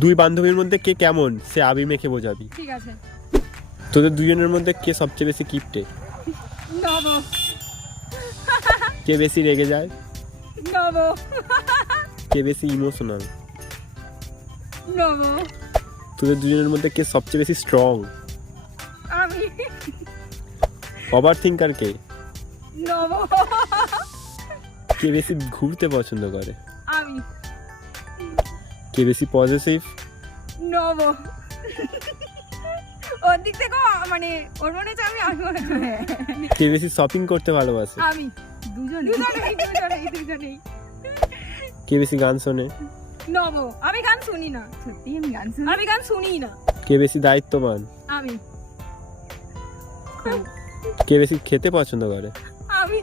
দুই বান্ধবীর মধ্যে কে কেমন সে আবি মেখে বোঝাবি। ঠিক আছে। তোদের দুজনের মধ্যে কে সবচেয়ে বেশি কিপটে? নব। কে বেশি রেগে যায়? নব। কে বেশি ইমোশনাল? নব। তোদের দুজনের মধ্যে কে সবচেয়ে বেশি স্ট্রং? আমি। ওভার থিঙ্কার কে? নব। কে বেশি ঘুরতে পছন্দ করে? আমি। কে বেশি পজিটিভ? নব। ওর দিক থেকে মানে ওর মনে হচ্ছে আমি মনে করি। কে বেশি শপিং করতে ভালোবাসে? আমি। দুজনেই। কে বেশি গান শোনে? নব। আমি গান শুনি না। সত্যি আমি গান শুনি না। কে বেশি দায়িত্ববান? আমি। কে বেশি খেতে পছন্দ করে? আমি।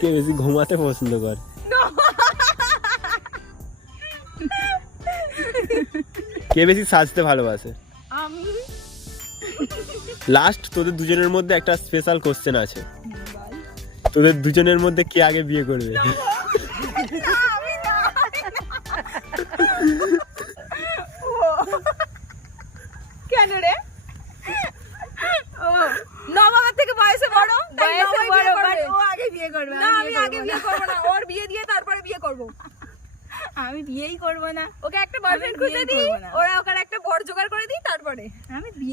কে বেশি ঘুমাতে পছন্দ করে? নব। কে বেশি সাজতে ভালোবাসে? আমি। লাস্ট তোদের দুজনের মধ্যে একটা স্পেশাল কোশ্চেন আছে। তোদের দুজনের মধ্যে কে আগে বিয়ে করবে? কেন রে? ও নবাবের থেকে বয়সে বড়, তাই নবাব বিয়ে করবে। ও আগে বিয়ে করবে। না আমি আগে বিয়ে করব না, ওর বিয়ে দিয়ে তারপরে বিয়ে করব। আমি বিয়েই করব না। ওকে একটা বয়ফ্রেন্ড খুঁজে বিয়েই দিই, করবো না। ওরা ওকে একটা বর জোগাড় করে দিই, তারপরে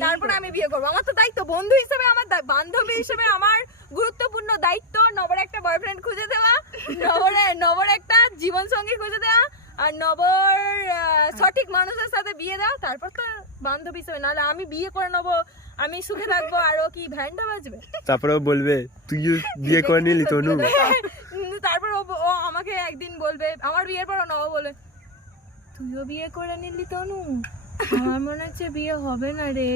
তারপরে আমি বিয়ে করব। আমার তো দায়িত্ব, বন্ধু হিসেবে আমার বান্ধবী হিসেবে আমার গুরুত্বপূর্ণ দায়িত্ব নবর একটা বয়ফ্রেন্ড খুঁজে দেওয়া, নবর একটা জীবন সঙ্গী খুঁজে দেওয়া, আর নবর সঠিক মানুষের সাথে বিয়ে দেওয়া, তারপর তো বান্ধবী হিসেবে। নাহলে আমি বিয়ে করে নেবো, আমি সুখে থাকবো, আর ও কি ভ্যানটা বাজবে? তারপরে ও বলবে তুইও বিয়ে করে নিলি তনু। তারপর ও আমাকে একদিন বলবে, আমার বিয়ের পর নব বলে, তুইও বিয়ে করে নিলি তনু, আমার মনে হচ্ছে বিয়ে হবে না রে।